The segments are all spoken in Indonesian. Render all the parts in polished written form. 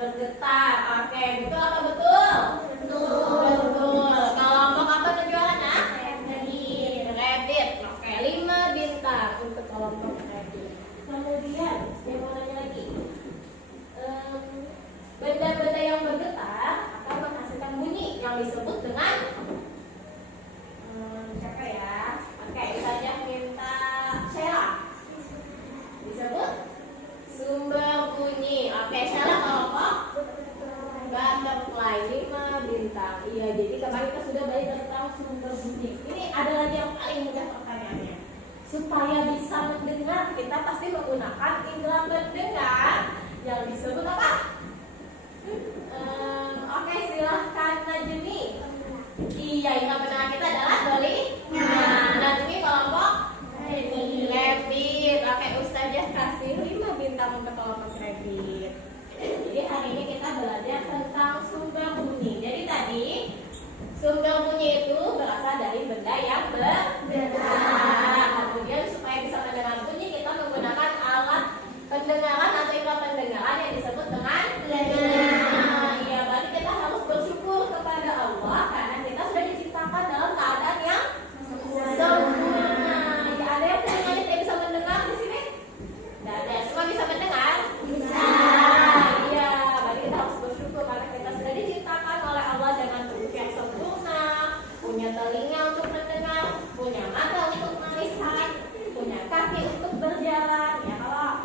Bergetar. Oke, betul atau betul? Betul. Kelompok apa tujuannya? Rabbit. Oke, 5 bintang untuk kelompok rabbit. Kemudian, saya mau nanya lagi. Benda-benda yang bergetar akan menghasilkan bunyi yang disebut dengan siapa ya? Oke, saja minta Sheila. Disebut sumber bunyi. Oke, Sheila kelompok butterfly 5 bintang. Iya, jadi kemarin kita sudah belajar tentang sumber bunyi. Ini ada lagi yang paling mudah pertanyaannya. Supaya bisa mendengar, kita pasti menggunakan indera pendengar yang disebut apa? Oke, silahkan Najmi. Iya, indera pendengar kita adalah Doli. Najmi kelompok rabbit. Oke, Ustazah kasih 5 bintang untuk kelompok rabbit. Jadi hari ini kita belajar tentang sumber bunyi. Jadi tadi sumber bunyi itu berasal dari benda yang bergetar. Kemudian supaya bisa mendengar bunyi kita menggunakan alat pendengaran atau indera pendengaran yang disebut dengan telinga. Iya, berarti kita harus bersyukur kepada Allah karena kita sudah diciptakan dalam keadaan yang sempurna. Ya, ada yang telinganya tidak bisa mendengar di sini? Tidak ada. Semua bisa mendengar? Bisa. Iya, berarti kita harus bersyukur karena kita sudah diciptakan oleh Allah dengan tubuh yang sempurna, punya telinga untuk mendengar, punya mata untuk melihat, punya kaki untuk berjalan. Ya, kalau.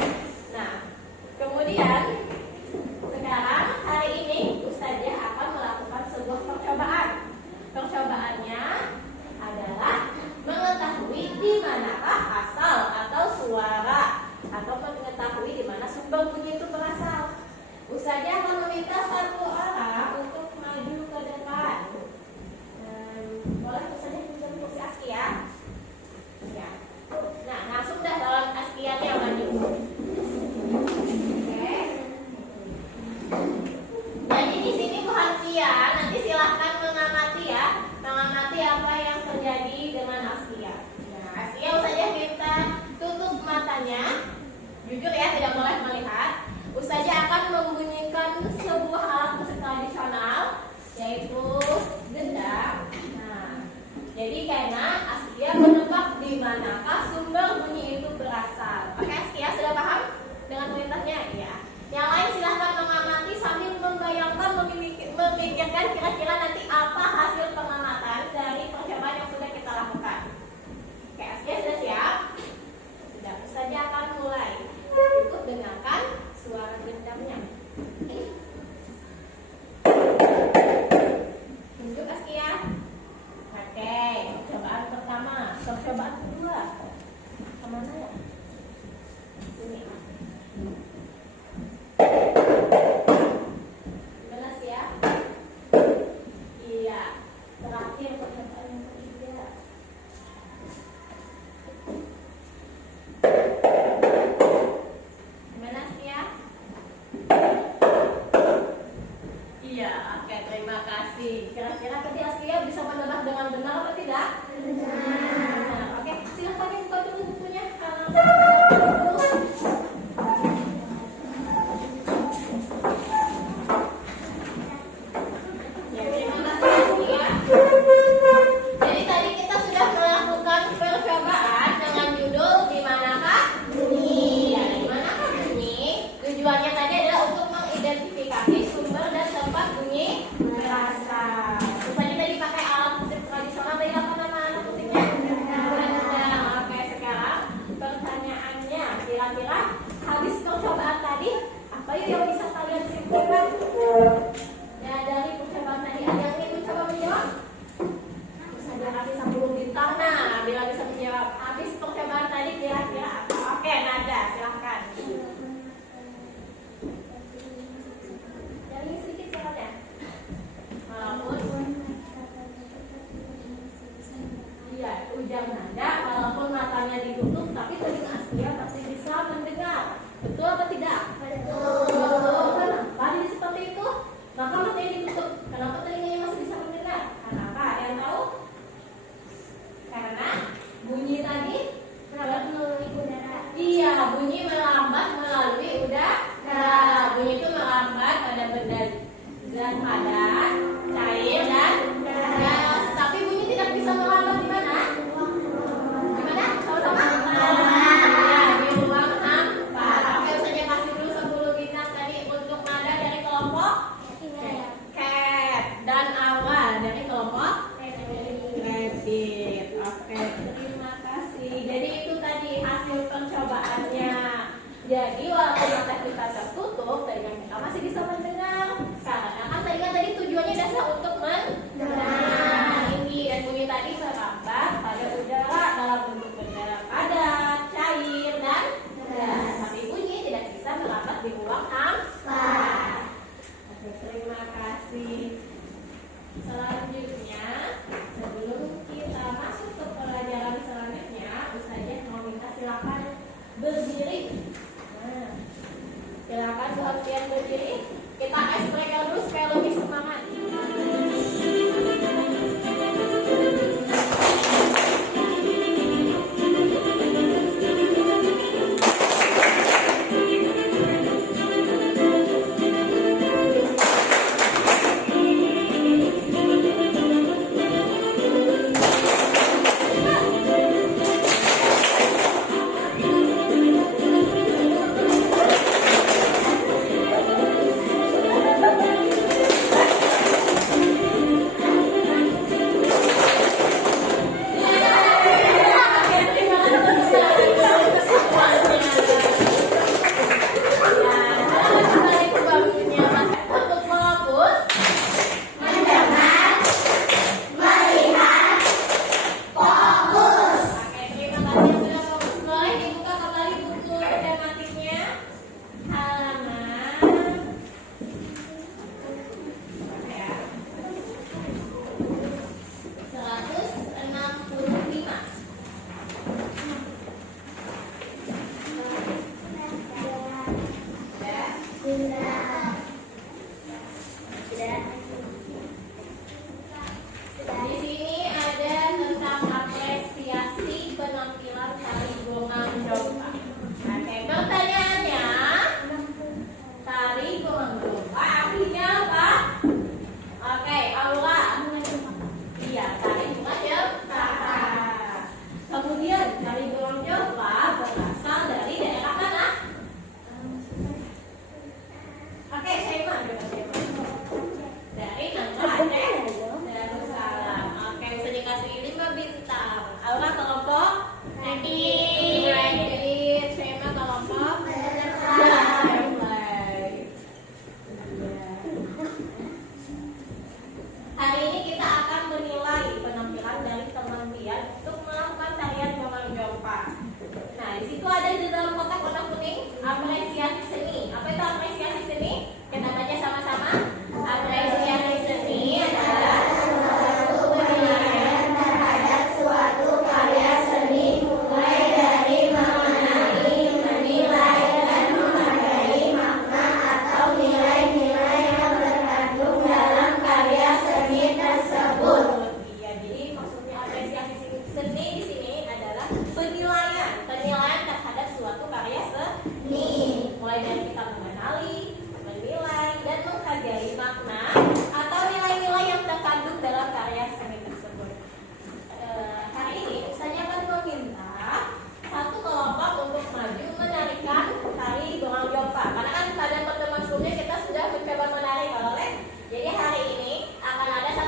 Nah, kemudian sekarang hari ini Ustazah akan melakukan sebuah percobaan. Percobaannya adalah mengetahui di manakah asal atau suara atau mengetahui di mana sumber bunyi itu berasal. Ustazah akan meminta satu orang untuk maju ke depan. Boleh Ustazah bisa kursi Askia? Ya. Nah, langsung dah dalam Askianya maju. Oke. Jadi di sini perhatian, nanti silahkan mengamati ya, mengamati apa yang terjadi dengan Askia. Nah, Askia Ustazah minta tutup matanya, jujur ya, tidak boleh melihat. Ustazah akan membunyikan sebuah alat musik tradisional, yaitu gendang. Nah, jadi karena Askia menebak di manakah sumber bunyi itu berasal. Oke, Askia sudah paham dengan perintahnya? Iya. Yang lain silahkan mengamati sambil membayangkan, memikirkan kira-kira nanti apa hasil pengamatan dari percobaan yang sudah kita lakukan. Oke, Askia sudah siap? Sudah, Ustazah akan mulai. Untuk dengarkan suara gendangnya. Tunjuk Askia. Oke, percobaan pertama. Percobaan kedua. Kemana ya? Sini. Gimana Askia? Iya. Terakhir percobaan yang ketiga. Gimana Askia? Iya, oke, terima kasih. Kira-kira tadi Askia bisa menebak dengan benar atau tidak? Benar. Oke, silakan dibuka dulu bukunya. Ya, terima kasih Askia. Jadi tadi kita sudah melakukan percobaan dengan judul di manakah bunyi. Ya, di manakah bunyi? Tujuannya tadi adalah untuk mengidentifikasi sumber dan tempat bunyi berasal. Misalnya tadi pakai alat musik tradisional, tadi apa nama alat musiknya?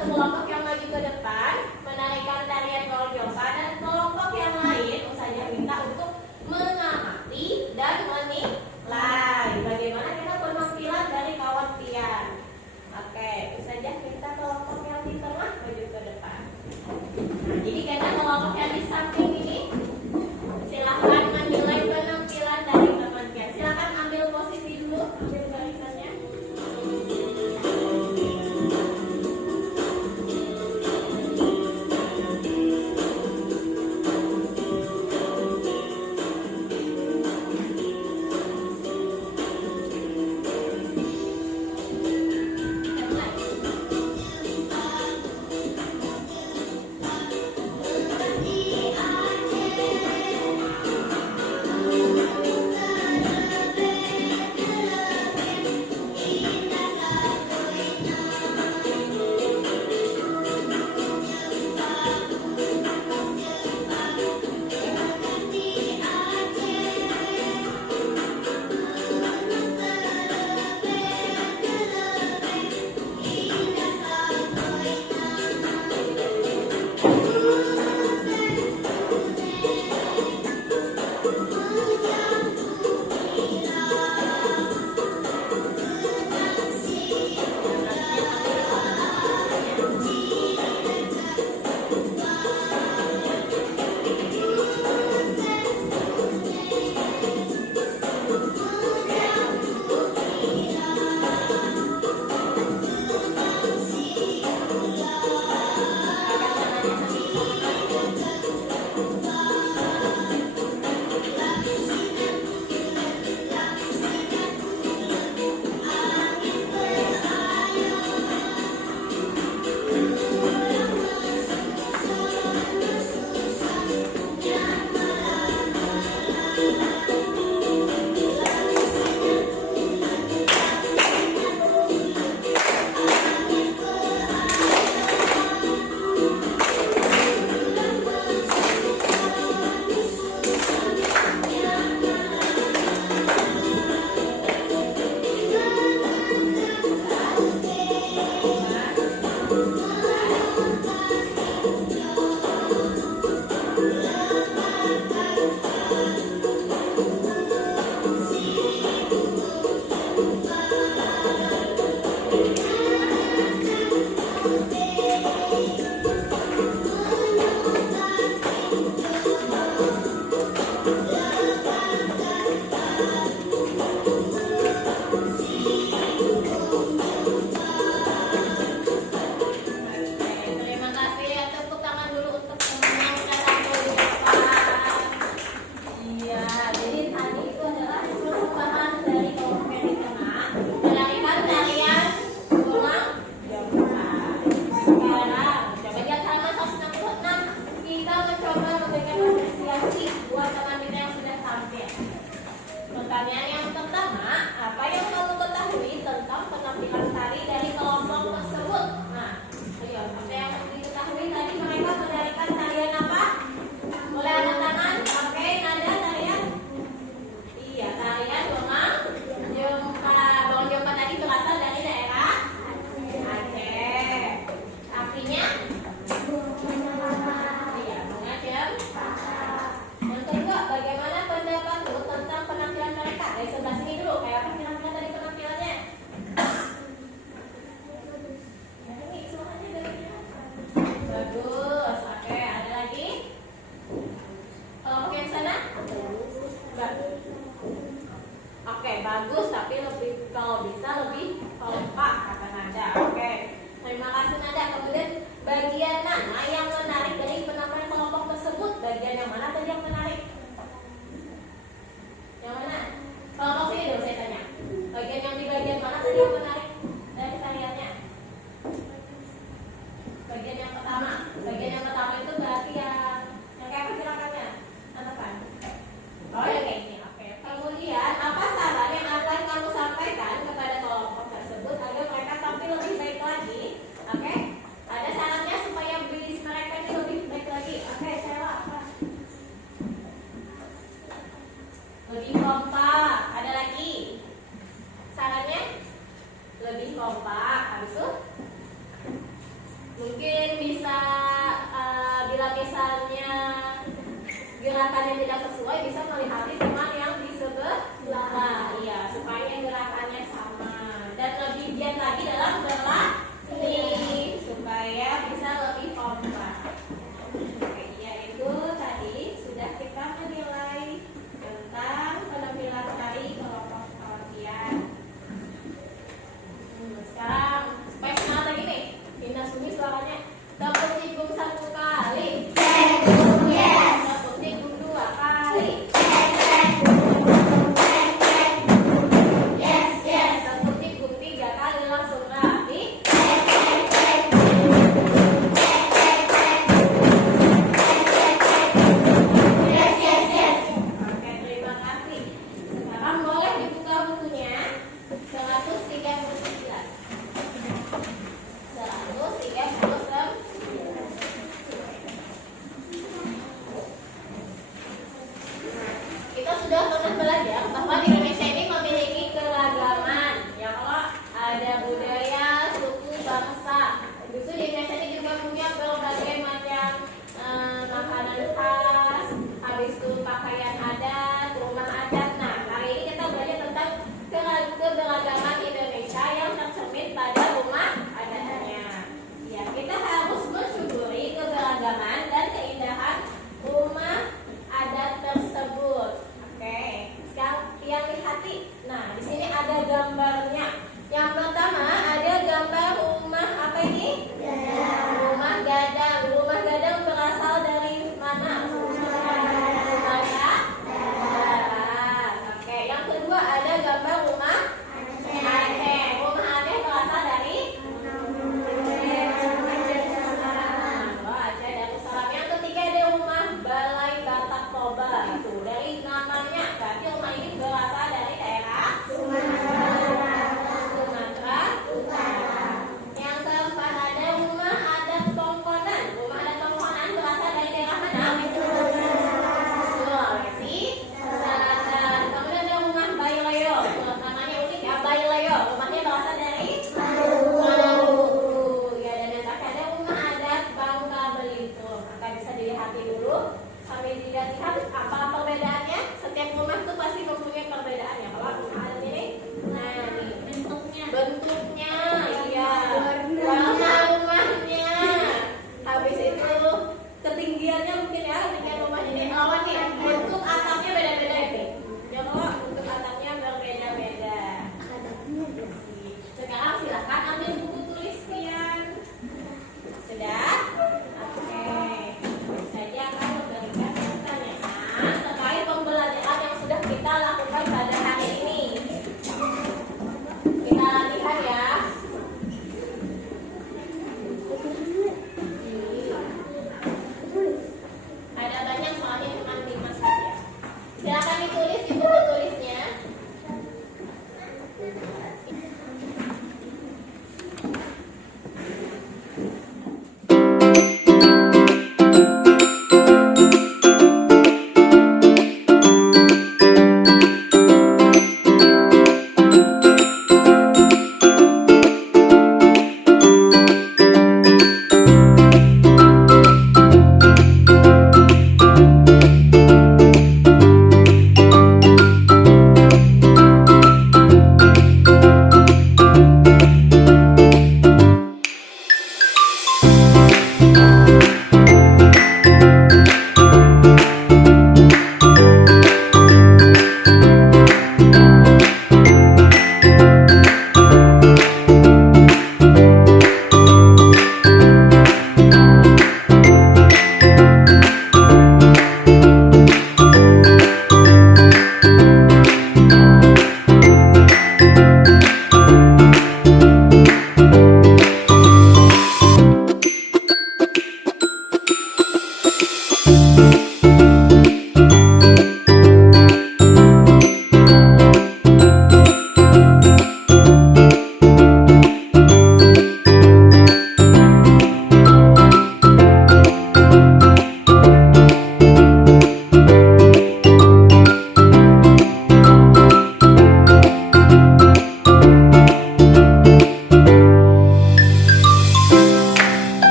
satu kelompok yang maju ke depan menarikan tarian Roljopa, dan kelompok yang lain Ustazah minta untuk mengamati dan menilai bagaimana kita penampilan dari kawan pian. Oke, Ustazah minta kelompok yang di tengah maju ke depan. Nah, jadi karena kelompok yang di samping ini silahkan menilai penampilan dari teman pian. Silahkan ambil posisi dulu, ambil barisannya. bagus, tapi lebih kalau bisa lebih kompak kata Nada. Oke, terima kasih Nada. Kemudian bagian mana yang menarik dari penampilan kelompok tersebut? Bagian yang mana tadi yang menarik? Yang mana? Kelompok sini dulu saya tanya. Bagian yang di bagian mana tadi yang menarik dari tariannya? Bagian yang pertama. Bagian yang pertama itu berarti yang kayak apa gerakannya? Antakan. Oh ya kayak ini. Oke. Kemudian apa saran yang akan kamu sampaikan kepada kelompok tersebut agar mereka tampil lebih baik lagi? Oke. Ada sarannya supaya bisnis mereka ini lebih baik lagi. Oke, saya apa? Lebih kompak. Ada lagi? mengerjakan yang tidak sesuai bisa melihat